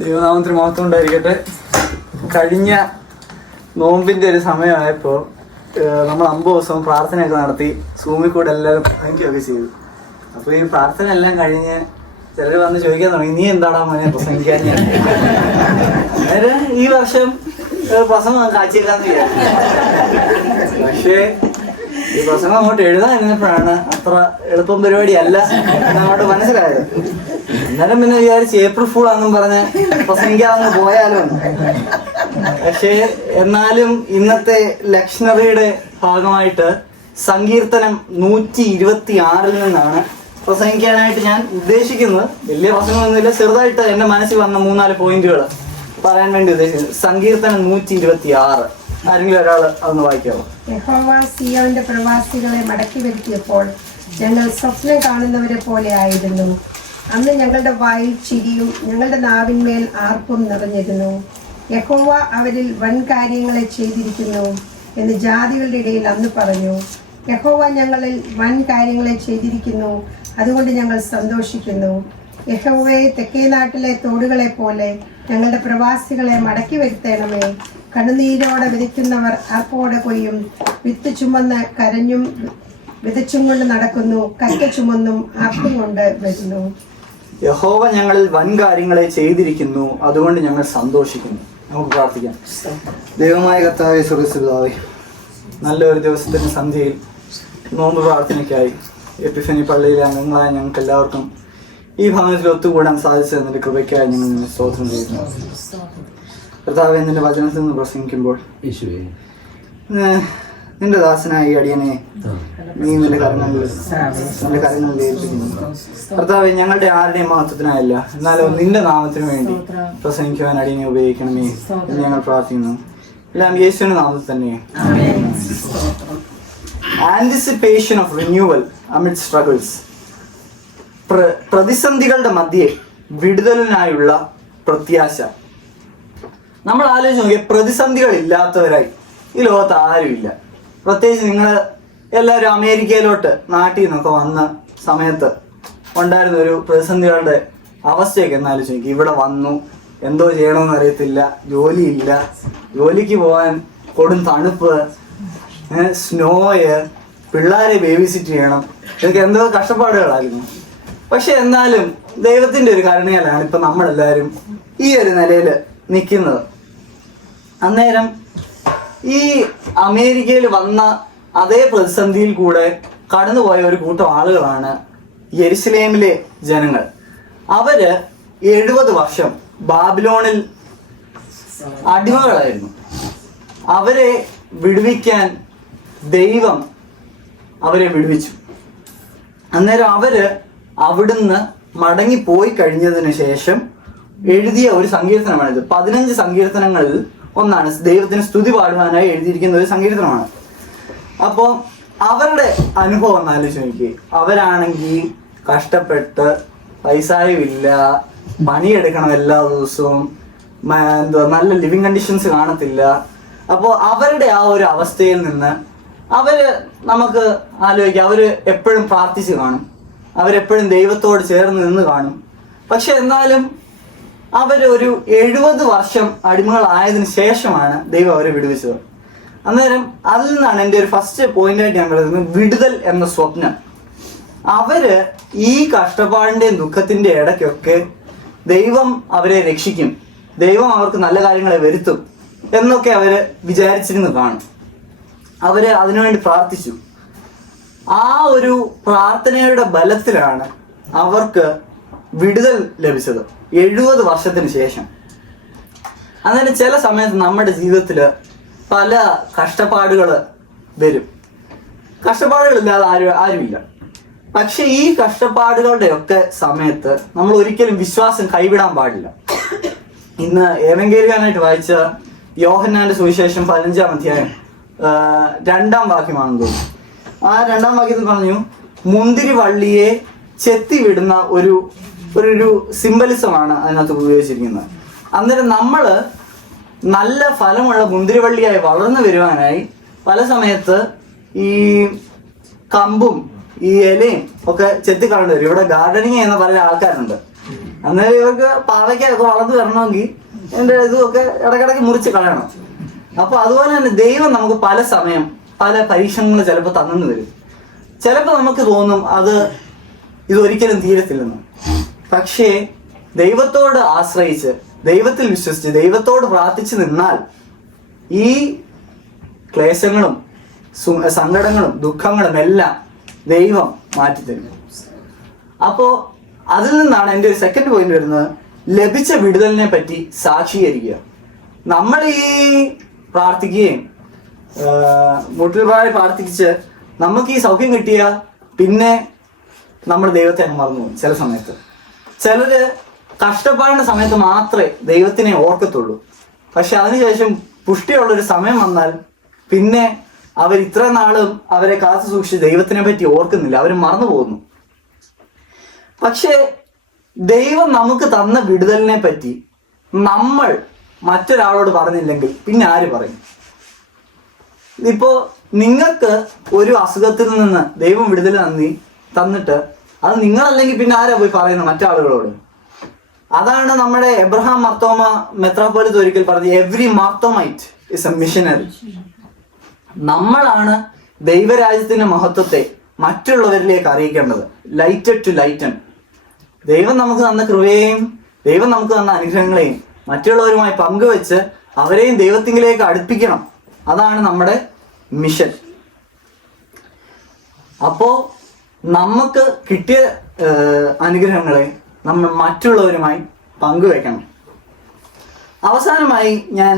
ദൈവനാമത്തിന് മഹത്വം ഉണ്ടായിരിക്കട്ടെ. കഴിഞ്ഞ നോമ്പിൻ്റെ ഒരു സമയമായപ്പോൾ നമ്മൾ 50 ദിവസവും പ്രാർത്ഥനയൊക്കെ നടത്തി സൂമിൽ കൂടെ എല്ലാവരും പ്രസംഗിക്കുകയൊക്കെ ചെയ്തു. അപ്പോൾ ഈ പ്രാർത്ഥന എല്ലാം കഴിഞ്ഞ് ചിലർ വന്ന് ചോദിക്കാൻ തുടങ്ങി, നീ എന്താടാ മോനെ പ്രസംഗിക്കാൻ? അന്നേരം ഈ വർഷം പ്രസംഗം കാഴ്ചയില്ലാന്ന് വിചാരിച്ചു. പക്ഷേ ഈ പ്രസംഗം അങ്ങോട്ട് എഴുതാനിരുന്നപ്പോഴാണ് അത്ര എളുപ്പം പരിപാടിയല്ല എന്നങ്ങോട്ട് മനസ്സിലായത്. അന്നേരം പിന്നെ വിചാരിച്ച് ഏപ്രിൽ ഫൂൾ ആണെന്നും പറഞ്ഞ് പ്രസംഗിക്കാതെ പോയാലോ. പക്ഷേ എന്നാലും ഇന്നത്തെ ലക്ഷണറിയുടെ ഭാഗമായിട്ട് സങ്കീർത്തനം 126 നിന്നാണ് പ്രസംഗിക്കാനായിട്ട് ഞാൻ ഉദ്ദേശിക്കുന്നത്. വലിയ പ്രസംഗമൊന്നുമില്ല, ചെറുതായിട്ട് എൻ്റെ മനസ്സിൽ വന്ന 3-4 പോയിന്റുകൾ പറയാൻ വേണ്ടി ഉദ്ദേശിക്കുന്നത്. സങ്കീർത്തനം 126. ആരെങ്കിലും ഒരാൾ അതൊന്ന് വായിക്കാമോ? യഹോവ സിയോന്റെ പ്രവാസികളെ മടക്കി വരുത്തിയപ്പോൾ ഞങ്ങൾ സ്വപ്നം കാണുന്നവരെ പോലെ ആയിരുന്നു. അന്ന് ഞങ്ങളുടെ വായിൽ ചിരിയും ഞങ്ങളുടെ നാവിന്മേൽ ആർപ്പും നിറഞ്ഞിരുന്നു. യഹോവ അവരിൽ വൻ കാര്യങ്ങളെ ചെയ്തിരിക്കുന്നു എന്ന് ജാതികളുടെ ഇടയിൽ അന്ന് പറഞ്ഞു. യഹോവ ഞങ്ങളിൽ വൻ കാര്യങ്ങളെ ചെയ്തിരിക്കുന്നു, അതുകൊണ്ട് ഞങ്ങൾ സന്തോഷിക്കുന്നു. യഹോവയെ തെക്കേ നാട്ടിലെ തോടുകളെ പോലെ ഞങ്ങളുടെ പ്രവാസികളെ മടക്കി വരുത്തണമേ. കണ്ണുനീരോടെ വിതയ്ക്കുന്നവർ ആർപ്പോടെ കൊയ്യും. വിത്ത് ചുമന്ന് കരഞ്ഞും വിതച്ചും കൊണ്ട് നടക്കുന്നു, കറ്റ ചുമന്നും ആർപ്പും കൊണ്ട് വരുന്നു. യഹോവ ഞങ്ങളിൽ വൻ കാര്യങ്ങളെ ചെയ്തിരിക്കുന്നു, അതുകൊണ്ട് ഞങ്ങൾ സന്തോഷിക്കുന്നു. നമുക്ക് പ്രാർത്ഥിക്കാം. ദൈവമായ കർത്താവേ, സ്വർഗ്ഗസ്ഥപിതാവേ, നല്ലൊരു ദിവസത്തിന് സന്ധ്യയിൽ നോമ്പ് പ്രാർത്ഥനയ്ക്കായി എപ്പിഫനി പള്ളിയിലെ അംഗങ്ങളായ ഞങ്ങൾക്ക് എല്ലാവർക്കും ഈ ഭവനത്തിൽ ഒത്തുകൂടാൻ സാധിച്ചതിൻ്റെ കൃപയ്ക്കായി ഞങ്ങൾ നിന്നെ സ്തോത്രം ചെയ്യുന്നു. കർത്താവേ, നിന്റെ വചനത്തിൽ നിന്ന് പ്രസംഗിക്കുമ്പോൾ നിന്റെ ദാസനായി അടിയനെ നീ നിന്റെ കരങ്ങളിൽ ഏൽപ്പിക്കുന്നു. കർത്താവേ, ഞങ്ങളുടെ ആരുടെയും മഹത്വത്തിനായില്ല, എന്നാലും നിന്റെ നാമത്തിന് വേണ്ടി പ്രസംഗിക്കുവാൻ അടിയനെ ഉപയോഗിക്കണമേ എന്ന് ഞങ്ങൾ പ്രാർത്ഥിക്കുന്നു. എല്ലാം യേശുവിന്റെ നാമത്തിൽ തന്നെ. Anticipation of renewal amid struggles. പ്രതിസന്ധികളുടെ മധ്യേ വിടുതലിനായുള്ള പ്രത്യാശ. നമ്മൾ ആലോചിച്ച് നോക്കിയാൽ പ്രതിസന്ധികൾ ഇല്ലാത്തവരായി ഈ ലോകത്ത് ആരുമില്ല. പ്രത്യേകിച്ച് നിങ്ങൾ എല്ലാവരും അമേരിക്കയിലോട്ട് നാട്ടിൽ നിന്നൊക്കെ വന്ന സമയത്ത് ഉണ്ടായിരുന്ന ഒരു പ്രതിസന്ധികളുടെ അവസ്ഥയൊക്കെ എന്നാലോചിച്ച് നോക്കി. ഇവിടെ വന്നു, എന്തോ ചെയ്യണമെന്ന് അറിയത്തില്ല, ജോലിയില്ല, ജോലിക്ക് പോകാൻ കൊടും തണുപ്പ്, സ്നോയ്, പിള്ളേരെ ബേബിസിറ്റ് ചെയ്യണം, ഇതൊക്കെ എന്തോ കഷ്ടപ്പാടുകളായിരുന്നു. പക്ഷെ എന്നാലും ദൈവത്തിൻ്റെ ഒരു കരുണയാലാണ് ഇപ്പം നമ്മളെല്ലാവരും ഈ ഒരു നിലയിൽ നിൽക്കുന്നത്. അന്നേരം ഈ അമേരിക്കയിൽ വന്ന അതേ പ്രതിസന്ധിയിൽ കൂടെ കടന്നുപോയ ഒരു കൂട്ടം ആളുകളാണ് യെരുശലേമിലെ ജനങ്ങൾ. അവര് 70 വർഷം ബാബിലോണിൽ അടിമകളായിരുന്നു. അവരെ വിടുവിക്കാൻ ദൈവം അവരെ വിടുവിച്ചു. അന്നേരം അവര് അവിടുന്ന് മടങ്ങിപ്പോയി കഴിഞ്ഞതിന് ശേഷം എഴുതിയ ഒരു സങ്കീർത്തനമാണിത്. 15 സങ്കീർത്തനങ്ങളിൽ ഒന്നാണ്. ദൈവത്തിന് സ്തുതി പാടുവാനായി എഴുതിയിരിക്കുന്ന ഒരു സങ്കീർത്തനമാണ്. അപ്പോൾ അവരുടെ അനുഭവം ഒന്ന് ആലോചിച്ച് നോക്കി. അവരാണെങ്കിൽ കഷ്ടപ്പെട്ട്, പൈസയുമില്ല, പണിയെടുക്കണം എല്ലാ ദിവസവും, നല്ല ലിവിങ് കണ്ടീഷൻസ് കാണത്തില്ല. അപ്പോൾ അവരുടെ ആ ഒരു അവസ്ഥയിൽ നിന്ന് നമുക്ക് ആലോചിക്കാം. അവര് എപ്പോഴും പ്രാർത്ഥിച്ച് കാണും, അവരെപ്പോഴും ദൈവത്തോട് ചേർന്ന് നിന്ന് കാണും. പക്ഷെ എന്നാലും അവരൊരു 70 വർഷം അടിമകളായതിനു ശേഷമാണ് ദൈവം അവരെ വിടുവിച്ചത്. അന്നേരം അതിൽ നിന്നാണ് എൻ്റെ ഒരു ഫസ്റ്റ് പോയിന്റായിട്ട് ഞാൻ പറയുന്നത്, വിടുതൽ എന്ന സ്വപ്നം. അവര് ഈ കഷ്ടപ്പാടിൻ്റെയും ദുഃഖത്തിൻ്റെ ഇടയ്ക്കൊക്കെ ദൈവം അവരെ രക്ഷിക്കും, ദൈവം അവർക്ക് നല്ല കാര്യങ്ങളെ വരുത്തും എന്നൊക്കെ അവര് വിചാരിച്ചിരുന്ന് കാണും. അവര് അതിനുവേണ്ടി പ്രാർത്ഥിച്ചു. ആ ഒരു പ്രാർത്ഥനയുടെ ബലത്തിലാണ് അവർക്ക് വിടുതൽ ലഭിച്ചത് 70 വർഷത്തിന് ശേഷം. അന്നേരം ചില സമയത്ത് നമ്മുടെ ജീവിതത്തിൽ പല കഷ്ടപ്പാടുകൾ വരും. കഷ്ടപ്പാടുകളില്ലാതെ ആരുമില്ല. പക്ഷെ ഈ കഷ്ടപ്പാടുകളുടെയൊക്കെ സമയത്ത് നമ്മൾ ഒരിക്കലും വിശ്വാസം കൈവിടാൻ പാടില്ല. ഇന്ന് ഏവങ്കേലിയാനായിട്ട് വായിച്ച യോഹന്നാന്റെ സുവിശേഷം 15-ാം അധ്യായം 2-ാം വാക്യമാണെന്ന് തോന്നുന്നു. ആ 2-ാം വാക്യത്തിൽ പറഞ്ഞു, മുന്തിരി വള്ളിയെ ചെത്തിവിടുന്ന ഒരു സിംബലിസമാണ് അതിനകത്ത് ഉപയോഗിച്ചിരിക്കുന്നത്. അന്നേരം നമ്മൾ നല്ല ഫലമുള്ള മുന്തിരിവള്ളിയായി വളർന്നു വരുവാനായി പല സമയത്ത് ഈ കമ്പും ഈ ഇലയും ഒക്കെ ചെത്തിക്കളേണ്ടി വരും. ഇവിടെ ഗാർഡനിങ് ചെയ്യുന്ന പല ആൾക്കാരുണ്ട്. അന്നേരം ഇവർക്ക് പാവയ്ക്കൊക്കെ വളർന്നു വരണമെങ്കിൽ എൻ്റെ ഇതുമൊക്കെ ഇടയ്ക്കിടയ്ക്ക് മുറിച്ച് കളയണം. അപ്പൊ അതുപോലെ തന്നെ ദൈവം നമുക്ക് പല സമയം പല പരീക്ഷണങ്ങൾ ചിലപ്പോൾ തന്നു വരും. ചിലപ്പോൾ നമുക്ക് തോന്നും ഇതൊരിക്കലും തീരത്തില്ലെന്ന്. പക്ഷേ ദൈവത്തോട് ആശ്രയിച്ച്, ദൈവത്തിൽ വിശ്വസിച്ച്, ദൈവത്തോട് പ്രാർത്ഥിച്ച് നിന്നാൽ ഈ ക്ലേശങ്ങളും സങ്കടങ്ങളും ദുഃഖങ്ങളും എല്ലാം ദൈവം മാറ്റിത്തരും. അപ്പോൾ അതിൽ നിന്നാണ് എൻ്റെ ഒരു സെക്കൻഡ് പോയിന്റ് വരുന്നത്, ലഭിച്ച വിടുതലിനെ പറ്റി സാക്ഷീകരിക്കുക. നമ്മൾ ഈ പ്രാർത്ഥിക്കുകയും മുട്ടിൽപായി പ്രാർത്ഥിച്ച് നമുക്ക് ഈ സൗഖ്യം കിട്ടിയ പിന്നെ നമ്മൾ ദൈവത്തെ അങ്ങ് മറന്നു പോകും. ചില സമയത്ത് ചിലര് കഷ്ടപ്പാടിന്റെ സമയത്ത് മാത്രമേ ദൈവത്തിനെ ഓർക്കത്തുള്ളൂ. പക്ഷെ അതിനുശേഷം പുഷ്ടിയുള്ളൊരു സമയം വന്നാൽ പിന്നെ അവർ ഇത്ര നാളും അവരെ കാത്തു സൂക്ഷിച്ച് ദൈവത്തിനെ പറ്റി ഓർക്കുന്നില്ല, അവർ മറന്നു പോകുന്നു. പക്ഷേ ദൈവം നമുക്ക് തന്ന വിടുതലിനെ പറ്റി നമ്മൾ മറ്റൊരാളോട് പറഞ്ഞില്ലെങ്കിൽ പിന്നെ ആര് പറയും? ഇപ്പോ നിങ്ങൾക്ക് ഒരു അസുഖത്തിൽ നിന്ന് ദൈവം വിടുതൽ തന്നിട്ട് അത് നിങ്ങളല്ലെങ്കിൽ പിന്നെ ആരാ പോയി പറയുന്നത് മറ്റാളുകളോട്? അതാണ് നമ്മുടെ എബ്രഹാം മർത്തോമ മെത്രാപ്പോലിത്ത് ഒരിക്കൽ പറഞ്ഞത്, എവ്രി മാർത്തോമൈറ്റ് ഇസ് എ മിഷനറി. നമ്മളാണ് ദൈവരാജ്യത്തിന്റെ മഹത്വത്തെ മറ്റുള്ളവരിലേക്ക് അറിയിക്കേണ്ടത്. Lighted to lighten. ദൈവം നമുക്ക് തന്ന കൃപയെയും ദൈവം നമുക്ക് തന്ന അനുഗ്രഹങ്ങളെയും മറ്റുള്ളവരുമായി പങ്കുവെച്ച് അവരെയും ദൈവത്തിങ്കിലേക്ക് അടുപ്പിക്കണം. അതാണ് നമ്മുടെ മിഷൻ. അപ്പോ നമുക്ക് കിട്ടിയ അനുഗ്രഹങ്ങളെ നമ്മൾ മറ്റുള്ളവരുമായി പങ്കുവെക്കണം. അവസാനമായി ഞാൻ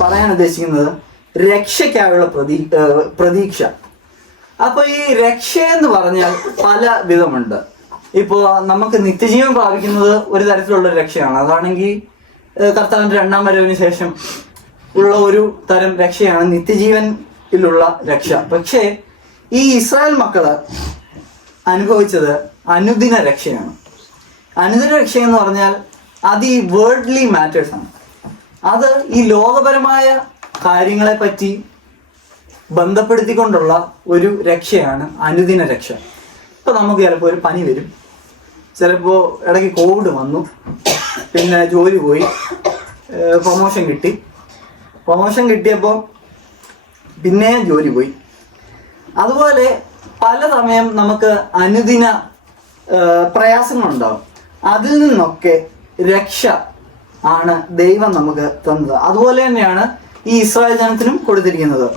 പറയാൻ ഉദ്ദേശിക്കുന്നത് രക്ഷയ്ക്കായുള്ള പ്രതീക്ഷ. അപ്പൊ ഈ രക്ഷ എന്ന് പറഞ്ഞാൽ പല വിധമുണ്ട്. ഇപ്പോ നമുക്ക് നിത്യജീവൻ പ്രാപിക്കുന്നത് ഒരു തരത്തിലുള്ള രക്ഷയാണ്. അതാണെങ്കിൽ കർത്താവിന്റെ രണ്ടാം വരവിന് ശേഷം ഉള്ള ഒരു തരം രക്ഷയാണ് നിത്യജീവനിലുള്ള രക്ഷ. പക്ഷേ ഈ ഇസ്രായേൽ മക്കള് അനുഭവിച്ചത് അനുദിന രക്ഷയാണ്. അനുദിന രക്ഷ എന്ന് പറഞ്ഞാൽ അത് ഈ വേൾഡ്ലി മാറ്റേഴ്സ് ആണ്. അത് ഈ ലോകപരമായ കാര്യങ്ങളെ പറ്റി ബന്ധപ്പെടുത്തിക്കൊണ്ടുള്ള ഒരു രക്ഷയാണ് അനുദിന രക്ഷ. ഇപ്പൊ നമുക്ക് ചിലപ്പോൾ ഒരു പനി വരും, ചിലപ്പോൾ ഇടയ്ക്ക് കോവിഡ് വന്നു, പിന്നെ ജോലി പോയി, പ്രൊമോഷൻ കിട്ടിയപ്പോൾ പിന്നെ ജോലി പോയി. അതുപോലെ പല സമയം നമുക്ക് അനുദിന പ്രയാസങ്ങളുണ്ടാവും. അതിൽ നിന്നൊക്കെ രക്ഷ ആണ് ദൈവം നമുക്ക് തന്നത്. അതുപോലെ തന്നെയാണ് ഈ ഇസ്രായേൽ ജനത്തിനും കൊടുത്തിരിക്കുന്നത്.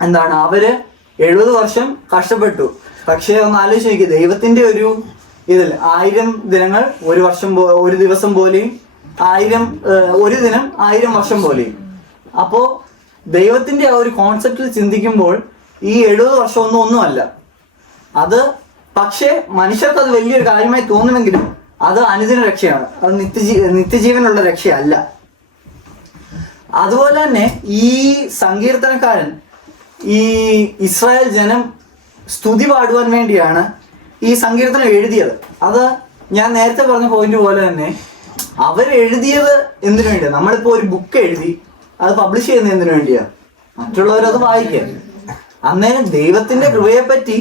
എന്താണ്, അവര് 70 വർഷം കഷ്ടപ്പെട്ടു. പക്ഷേ ഒന്ന് ആലോചിച്ച് നോക്കി, ദൈവത്തിന്റെ ഒരു ഇതിൽ 1000 ദിനങ്ങൾ ഒരു ദിവസം പോലെയും, ഒരു ദിനം 1000 വർഷം പോലെയും. അപ്പോ ദൈവത്തിന്റെ ആ ഒരു കോൺസെപ്റ്റിൽ ചിന്തിക്കുമ്പോൾ ഈ 70 വർഷം ഒന്നുമല്ല അത്. പക്ഷേ മനുഷ്യർക്ക് അത് വലിയൊരു കാര്യമായി തോന്നുമെങ്കിലും അത് അനുദിന രക്ഷയാണ്, അത് നിത്യജീവനുള്ള രക്ഷയല്ല. അതുപോലെ തന്നെ ഈ സങ്കീർത്തനക്കാരൻ ഈ ഇസ്രായേൽ ജനം സ്തുതി പാടുവാൻ വേണ്ടിയാണ് ഈ സങ്കീർത്തനം എഴുതിയത്. അത് ഞാൻ നേരത്തെ പറഞ്ഞ പോയിന്റ് പോലെ തന്നെ അവരെഴുതിയത് എന്തിനു വേണ്ടിയാണ്? നമ്മളിപ്പോൾ ഒരു ബുക്ക് എഴുതി അത് പബ്ലിഷ് ചെയ്യുന്നത് എന്തിനു വേണ്ടിയാ? മറ്റുള്ളവരത് വായിക്കുക. അന്നേരം ദൈവത്തിന്റെ കൃപയെ പറ്റി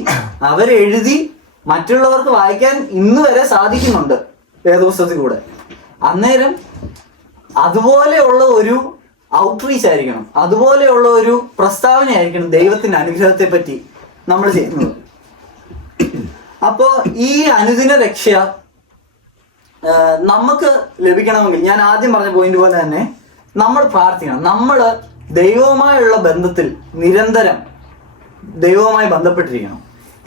അവരെഴുതി മറ്റുള്ളവർക്ക് വായിക്കാൻ ഇന്ന് വരെ സാധിക്കുന്നുണ്ട് വേദപുസ്തകത്തിൽ കൂടെ. അന്നേരം അതുപോലെയുള്ള ഒരു ഔട്ട്റീച്ച് ആയിരിക്കണം, അതുപോലെയുള്ള ഒരു പ്രസ്താവനയായിരിക്കണം ദൈവത്തിന്റെ അനുഗ്രഹത്തെ പറ്റി നമ്മൾ ചെയ്യുന്നത്. അപ്പോ ഈ അനുദിന രക്ഷ നമുക്ക് ലഭിക്കണമെങ്കിൽ ഞാൻ ആദ്യം പറഞ്ഞ പോയിന്റ് പോലെ തന്നെ നമ്മൾ പ്രാർത്ഥിക്കണം. നമ്മൾ ദൈവവുമായുള്ള ബന്ധത്തിൽ നിരന്തരം ദൈവവുമായി ബന്ധപ്പെട്ടിരിക്കണം.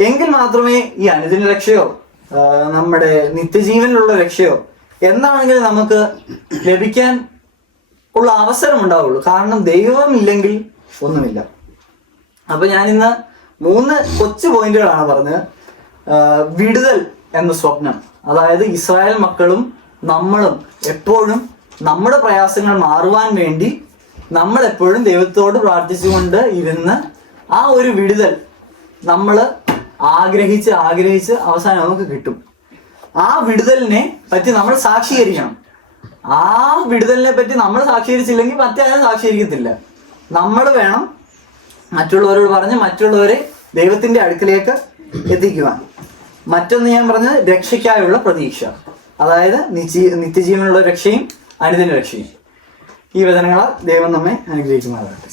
എങ്കിൽ മാത്രമേ ഈ അനുദിന രക്ഷയോ നമ്മുടെ നിത്യജീവനിലുള്ള രക്ഷയോ എന്താണെങ്കിലും നമുക്ക് ലഭിക്കാൻ ഉള്ള അവസരം ഉണ്ടാവുള്ളൂ. കാരണം ദൈവം ഇല്ലെങ്കിൽ ഒന്നുമില്ല. അപ്പൊ ഞാൻ ഇന്ന് 3 കൊച്ചു പോയിന്റുകളാണ് പറഞ്ഞത്. വിടുതൽ എന്ന സ്വപ്നം, അതായത് ഇസ്രായേൽ മക്കളും നമ്മളും എപ്പോഴും നമ്മുടെ പ്രയാസങ്ങൾ മാറുവാൻ വേണ്ടി നമ്മൾ എപ്പോഴും ദൈവത്തോട് പ്രാർത്ഥിച്ചുകൊണ്ട് ഇരുന്ന് ആ ഒരു വിടുതൽ നമ്മൾ ആഗ്രഹിച്ച് അവസാനം നമുക്ക് കിട്ടും. ആ വിടുതലിനെ പറ്റി നമ്മൾ സാക്ഷീകരിക്കണം. ആ വിടുതലിനെ പറ്റി നമ്മൾ സാക്ഷീകരിച്ചില്ലെങ്കിൽ മറ്റാരും സാക്ഷീകരിക്കത്തില്ല. നമ്മൾ വേണം മറ്റുള്ളവരോട് പറഞ്ഞ് മറ്റുള്ളവരെ ദൈവത്തിന്റെ അടുക്കലേക്ക് എത്തിക്കുവാൻ. മറ്റൊന്ന് ഞാൻ പറഞ്ഞത് രക്ഷയ്ക്കായുള്ള പ്രതീക്ഷ. അതായത് നിത്യജീവനുള്ള രക്ഷയും അനുദിന രക്ഷയും. ഈ വചനങ്ങളാൽ ദൈവം നമ്മെ അനുഗ്രഹിക്കുമാറാകട്ടെ.